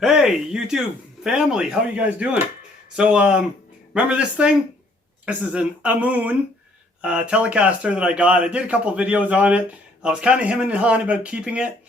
Hey, YouTube family, how are you guys doing? So, remember this thing? This is an Ammoon Telecaster that I got. I did a couple videos on it. I was kind of hemming and hawing about keeping it.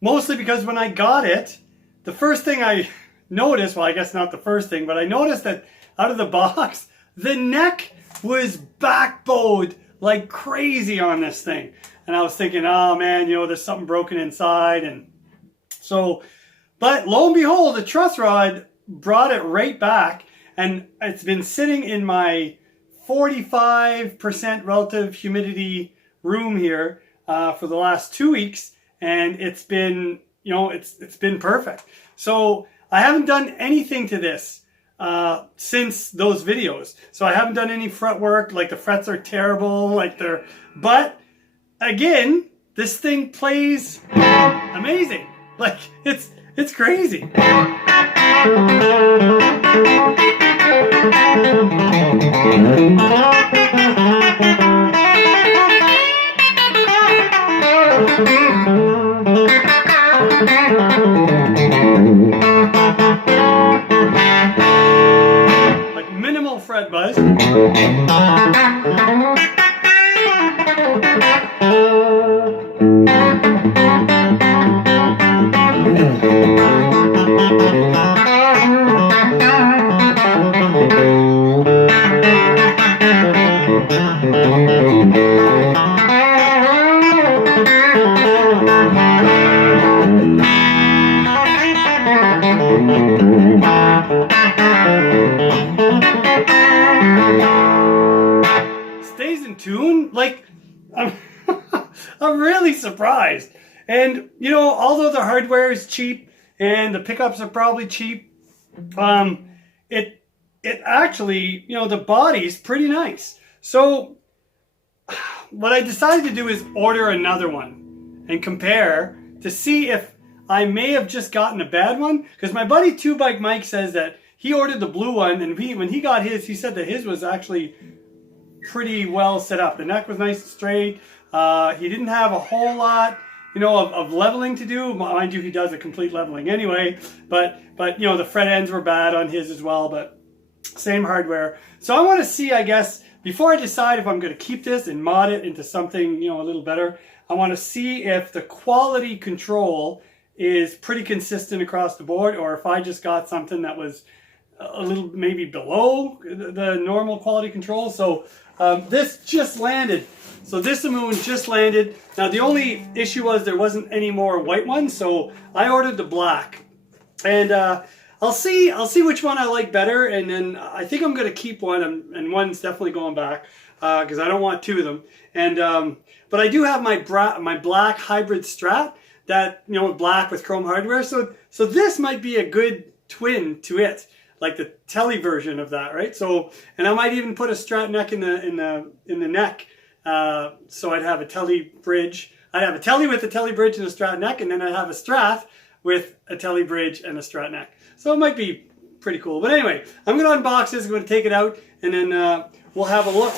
Mostly because when I got it, the first thing I noticed, well, I guess not the first thing, but I noticed that out of the box, the neck was backbowed like crazy on this thing. And I was thinking, oh man, there's something broken inside. And so, but lo and behold, the truss rod brought it right back, and it's been sitting in my 45% relative humidity room here for the last 2 weeks, and it's been, it's been perfect. So I haven't done anything to this since those videos. So I haven't done any fret work. Like the frets are terrible, but again, this thing plays amazing. Like it's crazy. Like minimal fret buzz. Stays in tune. Like I'm I'm really surprised. And although the hardware is cheap and the pickups are probably cheap, it actually, the body's pretty nice. So what I decided to do is order another one and compare to see if I may have just gotten a bad one. Because my buddy 2Bike Mike says that he ordered the blue one, and when he got his, he said that his was actually pretty well set up. The neck was nice and straight. He didn't have a whole lot, of leveling to do. Mind you, he does a complete leveling anyway. But the fret ends were bad on his as well. But same hardware. So I want to see, I guess, before I decide if I'm going to keep this and mod it into something, a little better, I want to see if the quality control is pretty consistent across the board, or if I just got something that was a little maybe below the normal quality control. So this just landed. So this Ammoon just landed. Now the only issue was there wasn't any more white ones, so I ordered the black. And I'll see which one I like better, and then I think I'm going to keep one, and one's definitely going back because I don't want two of them. And but I do have my black hybrid Strat that black with chrome hardware. So this might be a good twin to it, like the Tele version of that, right? So, and I might even put a Strat neck in the neck. So I'd have a Tele bridge. I'd have a Tele with a Tele bridge and a Strat neck, and then I'd have a Strat with a Tele bridge and a Strat neck. So it might be pretty cool. But anyway, I'm going to unbox this. I'm going to take it out, and then we'll have a look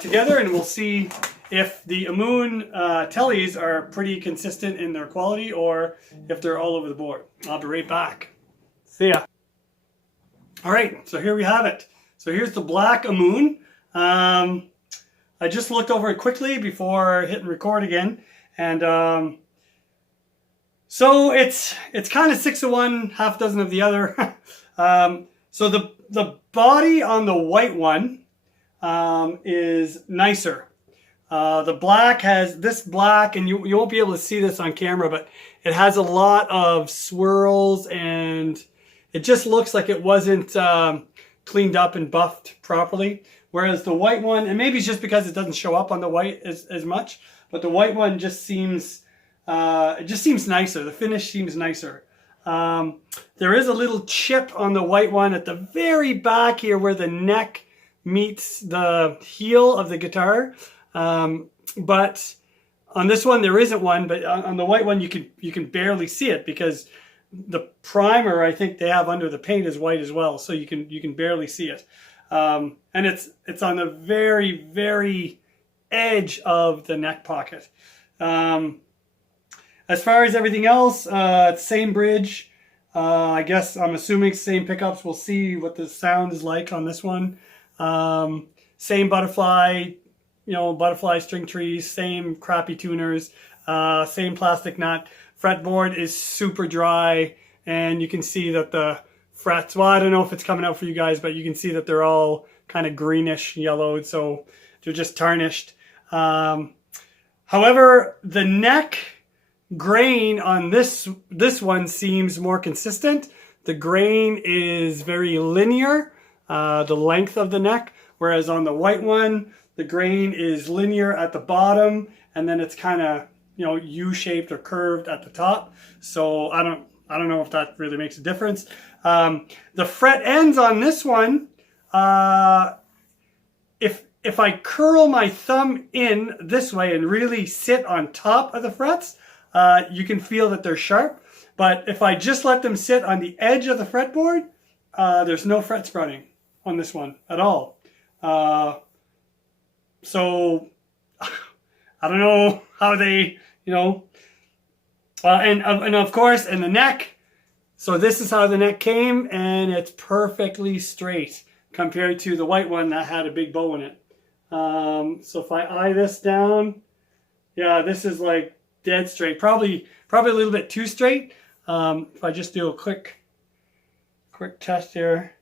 together, and we'll see if the Ammoon Teles are pretty consistent in their quality, or if they're all over the board. I'll be right back. See ya. All right, so here we have it. So here's the black Ammoon. I just looked over it quickly before hitting record again, and so it's kind of 6 of one, half dozen of the other. So the body on the white one is nicer. The black has this black, and you won't be able to see this on camera, but it has a lot of swirls, and it just looks like it wasn't cleaned up and buffed properly. Whereas the white one, and maybe it's just because it doesn't show up on the white as much, but the white one just seems, it just seems nicer. The finish seems nicer. There is a little chip on the white one at the very back here where the neck meets the heel of the guitar. But on this one there isn't one, but on the white one you can barely see it because the primer I think they have under the paint is white as well, so you can barely see it. And it's on the very edge of the neck pocket. as far as everything else, same bridge. I guess I'm assuming same pickups. We'll see what the sound is like on this one. Same butterfly, butterfly string trees, same crappy tuners, same plastic nut. Fretboard is super dry, and you can see that the frets, well, I don't know if it's coming out for you guys, but you can see that they're all kind of greenish yellowed, so they're just tarnished. However, the neck grain on this one seems more consistent. The grain is very linear, the length of the neck, whereas on the white one, the grain is linear at the bottom, and then it's kind of, U-shaped or curved at the top. So I don't know if that really makes a difference. The fret ends on this one, if I curl my thumb in this way and really sit on top of the frets, you can feel that they're sharp. But if I just let them sit on the edge of the fretboard, there's no fret sprouting on this one at all. So I don't know how they, and of course, in the neck. So this is how the neck came, and it's perfectly straight compared to the white one that had a big bow in it. So if I eye this down, yeah, this is like dead straight. Probably a little bit too straight. If I just do a quick test here.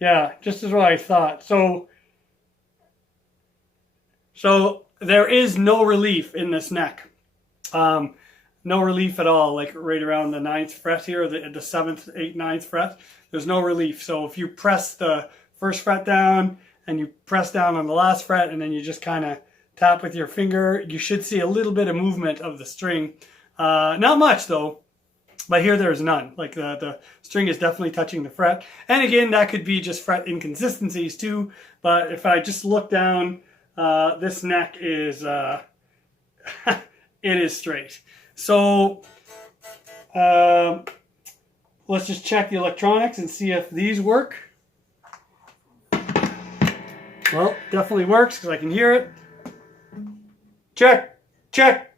Yeah, just as what I thought. So there is no relief in this neck. No relief at all, like right around the 9th fret here, the 7th, 8th, 9th fret. There's no relief. So if you press the first fret down and you press down on the last fret and then you just kind of tap with your finger, you should see a little bit of movement of the string. Not much though, but here there's none. Like the string is definitely touching the fret. And again, that could be just fret inconsistencies too. But if I just look down, this neck is, it is straight. So let's just check the electronics and see if these work. Well, definitely works because I can hear it. Check, check,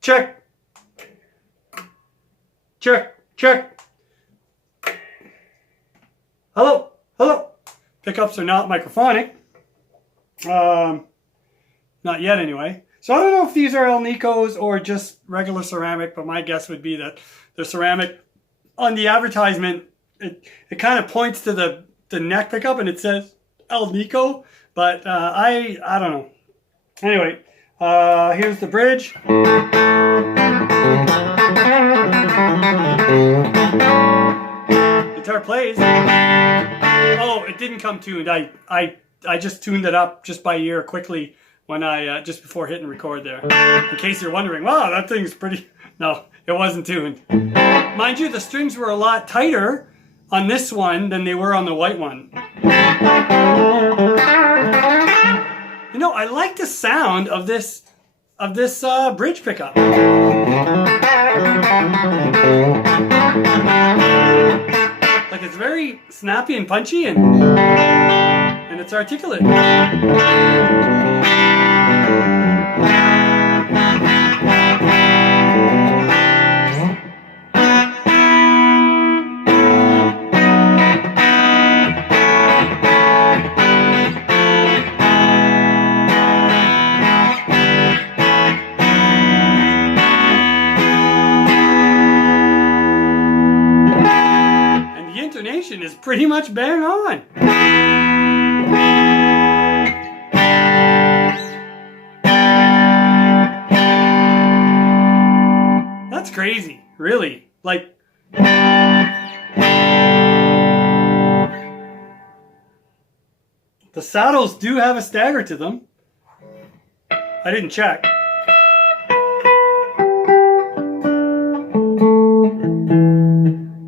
check, check, check. Hello, hello. Pickups are not microphonic. Not yet anyway. So I don't know if these are Alnicos or just regular ceramic, but my guess would be that they're ceramic. On the advertisement, it kind of points to the neck pickup and it says Alnico, but I don't know. Anyway, here's the bridge. Guitar plays. Oh, it didn't come tuned. I just tuned it up just by ear quickly when I just before hitting record there. In case you're wondering, wow, that thing's pretty. No, it wasn't tuned. Mind you, the strings were a lot tighter on this one than they were on the white one. I like the sound of this bridge pickup. Like it's very snappy and punchy and it's articulate. Is pretty much bang on. That's crazy, really. Like, the saddles do have a stagger to them. I didn't check.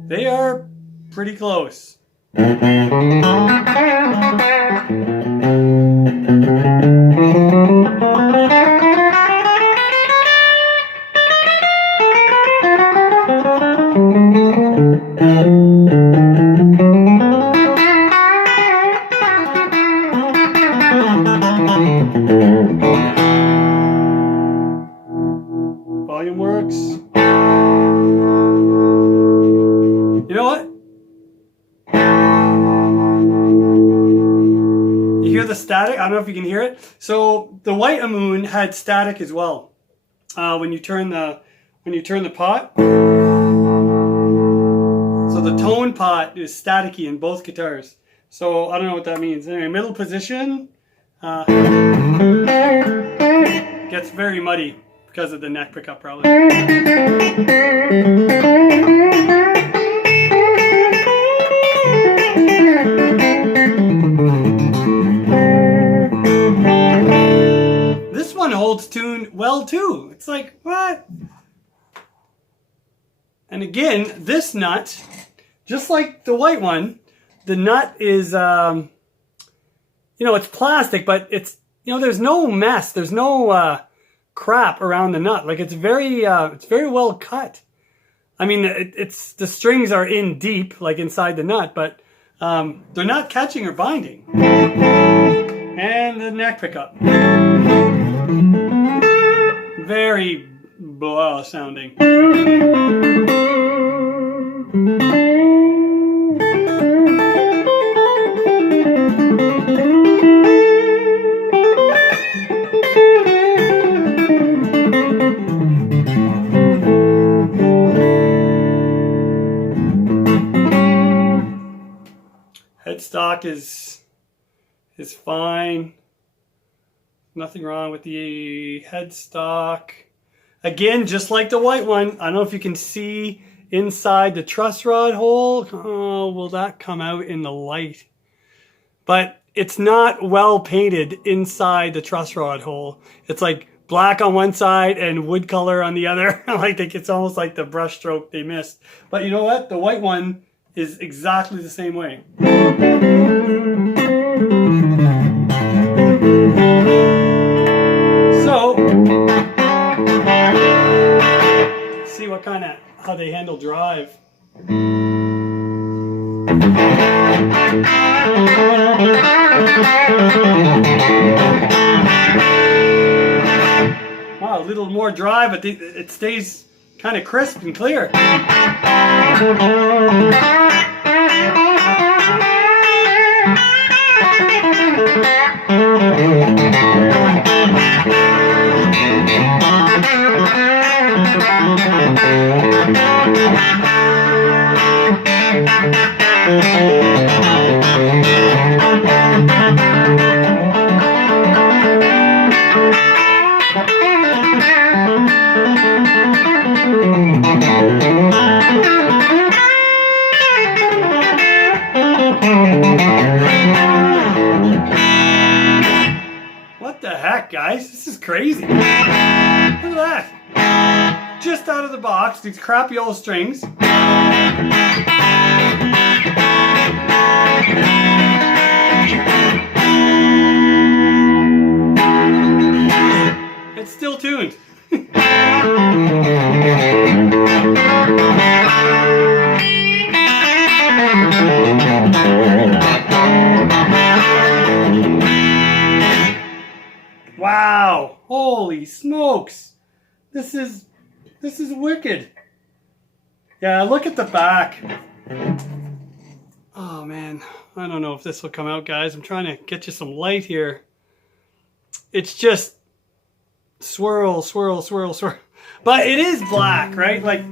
They are pretty close. Well, You know what? You hear the static? I don't know if you can hear it. So the white Ammoon had static as well. When you turn the pot. So the tone pot is staticky in both guitars. So I don't know what that means. Anyway, middle position gets very muddy because of the neck pickup probably. This one holds tune well too. It's like, what? And again, this nut, just like the white one, the nut is, you know, it's plastic, but it's, you know, there's no mess. There's no crap around the nut. Like it's very well cut. I mean, it's the strings are in deep, like inside the nut, but they're not catching or binding. And the neck pickup. Very blah sounding. Headstock is fine. Nothing wrong with the headstock. Again, just like the white one, I don't know if you can see inside the truss rod hole. Oh, will that come out in the light? But it's not well painted inside the truss rod hole. It's like black on one side and wood color on the other. I think it's almost like the brush stroke they missed. But you know what? The white one is exactly the same way. So, see what kind of, how they handle drive. Wow, a little more drive, but it stays kind of crisp and clear. What the heck, guys? This is crazy. Look at that. Just out of the box, these crappy old strings. It's still tuned. Wow, holy smokes. This is wicked. Yeah, look at the back. Oh man, I don't know if this will come out, guys. I'm trying to get you some light here. It's just swirl, swirl, swirl, swirl. But it is black, right? Like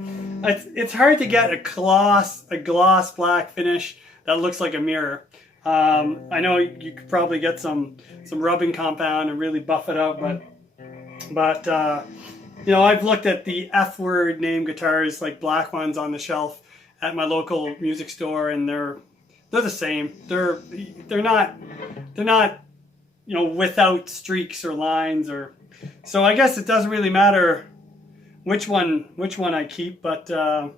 it's hard to get a gloss black finish that looks like a mirror. I know you could probably get some rubbing compound and really buff it out, but you know, I've looked at the F word name guitars, like black ones on the shelf at my local music store, and they're the same. They're not you know, without streaks or lines, or so I guess it doesn't really matter which one I keep, but I'm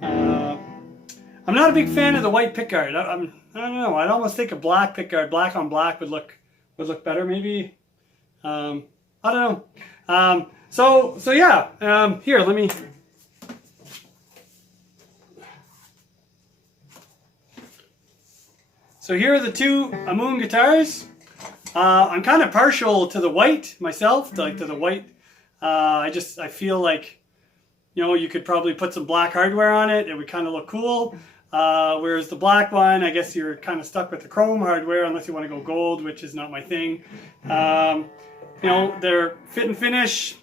not a big fan of the white pickguard. I don't know. I'd almost think a black pickguard, black on black would look better. Maybe. I don't know. So yeah. Here, let me. So here are the two Ammoon guitars. I'm kind of partial to the white myself, like to the white. I feel like, you know, you could probably put some black hardware on it. It would kind of look cool. Whereas the black one, I guess you're kind of stuck with the chrome hardware unless you want to go gold, which is not my thing. You know, their fit and finish,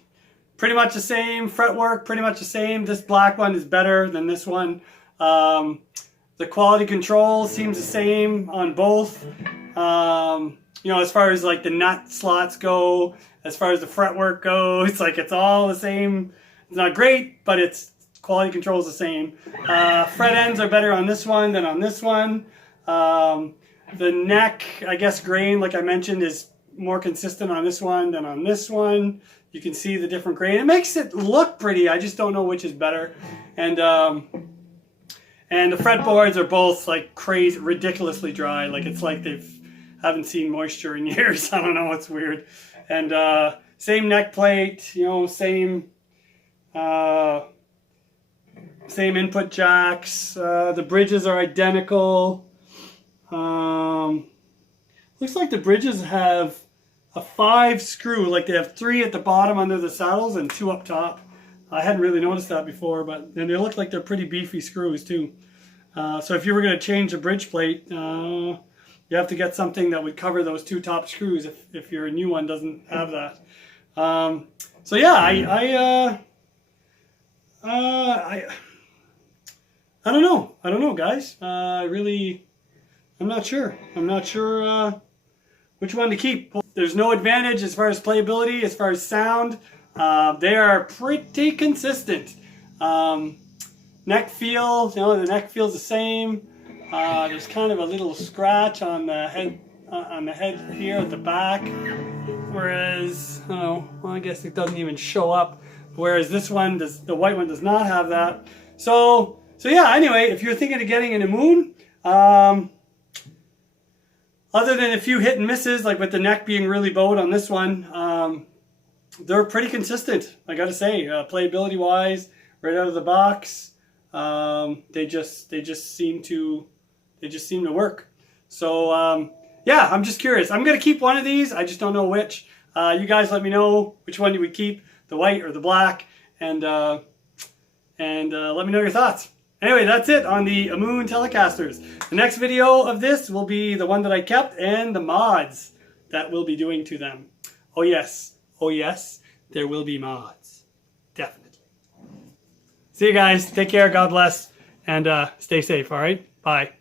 pretty much the same. Fretwork, pretty much the same. This black one is better than this one. The quality control seems the same on both. You know, as far as like the nut slots go, as far as the fretwork goes, it's like it's all the same. It's not great, but it's quality control is the same. Fret ends are better on this one than on this one. The neck, I guess grain, like I mentioned, is more consistent on this one than on this one. You can see the different grain. It makes it look pretty. I just don't know which is better. And the fretboards are both like crazy, ridiculously dry. Like it's like haven't seen moisture in years. I don't know. It's weird. And same neck plate. You know, same input jacks. The bridges are identical. Looks like the bridges have a 5 screw, like they have 3 at the bottom under the saddles and 2 up top. I hadn't really noticed that before, but then they look like they're pretty beefy screws too. So if you were going to change the bridge plate, you have to get something that would cover those 2 top screws if your new one doesn't have that. So yeah, I don't know. I don't know, guys. I'm not sure. I'm not sure which one to keep. There's no advantage as far as playability, as far as sound. They are pretty consistent. Neck feel, you know, the neck feels the same. There's kind of a little scratch on the head here at the back. Whereas, oh, well, I guess it doesn't even show up. Whereas this one, the white one does not have that. So yeah, anyway, if you're thinking of getting an Ammoon, other than a few hit and misses, like with the neck being really bowed on this one, they're pretty consistent, I gotta say. Playability wise, right out of the box, they just seem to work. So yeah, I'm just curious. I'm gonna keep one of these. I just don't know which. You guys let me know which one you would keep, the white or the black, and let me know your thoughts. Anyway, that's it on the Ammoon Telecasters. The next video of this will be the one that I kept and the mods that we'll be doing to them. Oh yes, there will be mods. Definitely. See you guys. Take care. God bless. And stay safe, all right? Bye.